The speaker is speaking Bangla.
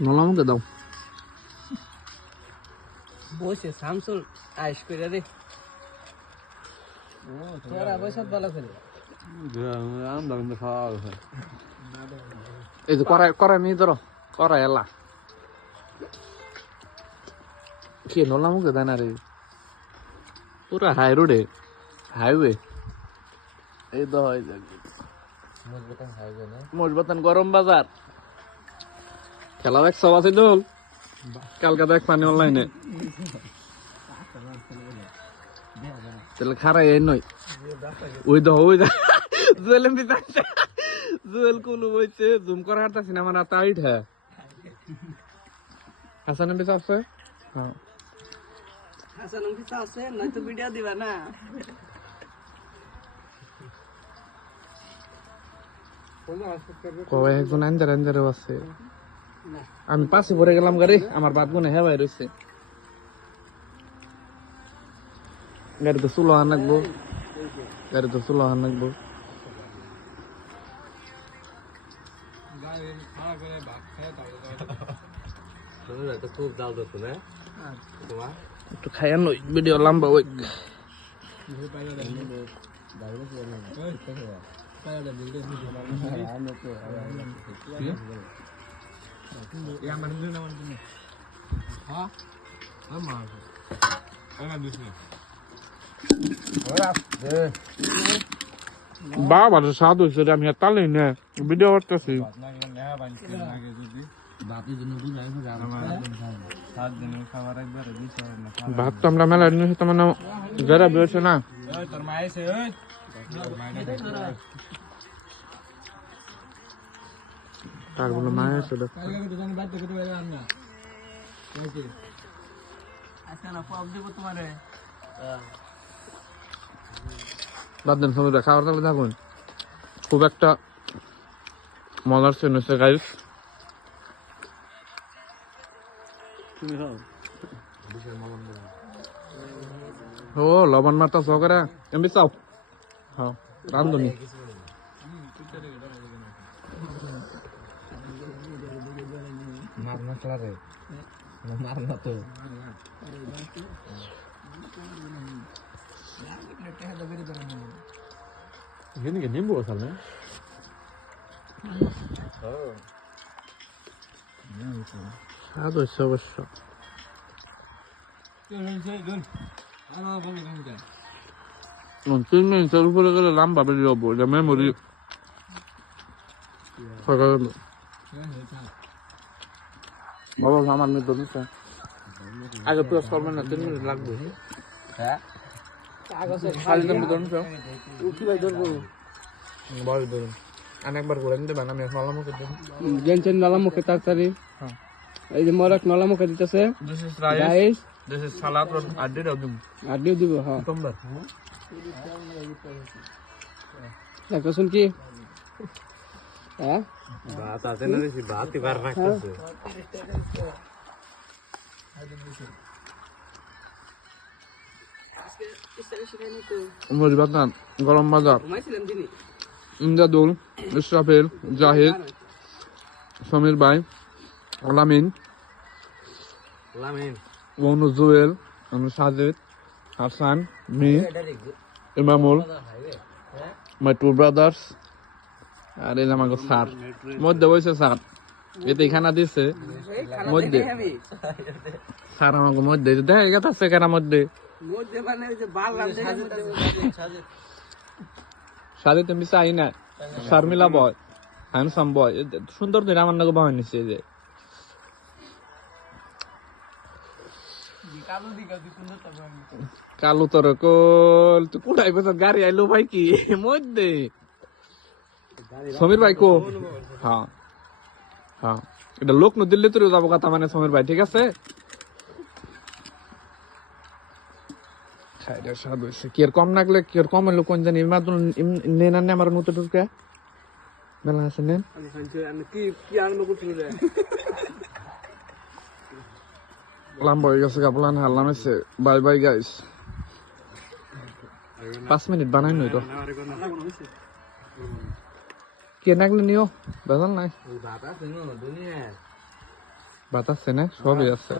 নলামুকে দাও বসে শামসুল আইস করে রে ও তোরা বসে ভালো করে এই যে করাই মি ধরো করাই এলা কি নলামুকে দেয় না রে পুরা হাই রোডে হাইওয়ে এই তো হয় মজবাতান গরম বাজার খেলা দেখ সব আছে দোল কালকে দেখ পানি অনলাইনে তাহলে খারাই এই নয় ওই দা জুয়েল এমপি জুয়েল কুলু বইছে জুম করা হাঁটতেছি না আমার হাতে আইট হ্যাঁ হাসান এমপি আছে হ্যাঁ হাসান এমপি আছে না তো ভিডিও দিবা না কবে একজন আঞ্জারে আছে আমি পাশে পড়ে গেলাম গাড়ি আমার বাদ গুনে হেবাই রয়েছে গাড়িতে চুলো আনবো খুব জাল দিত না একটু খাইয়া নই ভিডিও লম্বা ওই বাবা স্বাদ হয়েছে আমি তালে না ভিডিও করতেছি ভাত তো আমরা মেলা নিয়েছি তো মানে যারা বেরোছে না তার বলে মায়ের আছে বাদ দেন সমুদ্র খাওয়ার তাহলে থাকুন খুব একটা মজার সিন হচ্ছে গাইস ও লবণ মারতা সহকারে এমনি চাও হ্যাঁ রান্ধনি মারনা ক্লারে মারনা তো gini gini bu asalnya aduh sebesar nanti nih saya lupa lagi lamba beli lobo ada memori kalau bawa sama nih tuh bisa agak plus formen nanti nih lagu ya kali nanti tuh bisa uki bayi dulu bayi dulu অনেকবার করে নিতে বানাম নলা মুখে জেনচেন নলা মুখে তাড়াতাড়ি এই যে মরক নলা মুখে দিতেছে this is rice this is salad আর আড্ডি দিব হ্যাঁ তোমরা দেখছুন কি হ্যাঁ বাত আছে না রে বাতই বার রাখতেছে মজবাতান গরম বাজার ইমদাদুল ইসরাফিল জাহিদ সমীর ভাই আলামিন মনু জুয়েল সাজিদ হাসান মি ইমামুল মাই টু ব্রাদার্স আর এই আমাকে স্যার মধ্যে বসে স্যার এতে খানা দিচ্ছে মধ্যে স্যার আমাকে মধ্যে দেখা গেছে কেন মধ্যে সাথে তুমি চাই না শর্মিলা বয় হ্যান্ডসাম বয় সুন্দর দিন আমার নাকি বয় নিচ্ছে যে কালু তোর কল তুই কোথায় বছর গাড়ি আইলো ভাই কি মধ্যে সমীর ভাই কো হ্যাঁ হ্যাঁ এটা লোক দিল্লি তোর যাবো কথা মানে সমীর ভাই ঠিক আছে কি আর কম লাগলে কি আর কম এলো কোন জানি নেন আনে আমার মতো ঢুকে বেলা আছে নেন লম্বা হয়ে গেছে কাপলান হারলাম এসে বাই বাই গাইস 5 মিনিট বানাই নই তো কে নাগলে নিও বেজাল নাই ভাত আছে না? সবই আছে।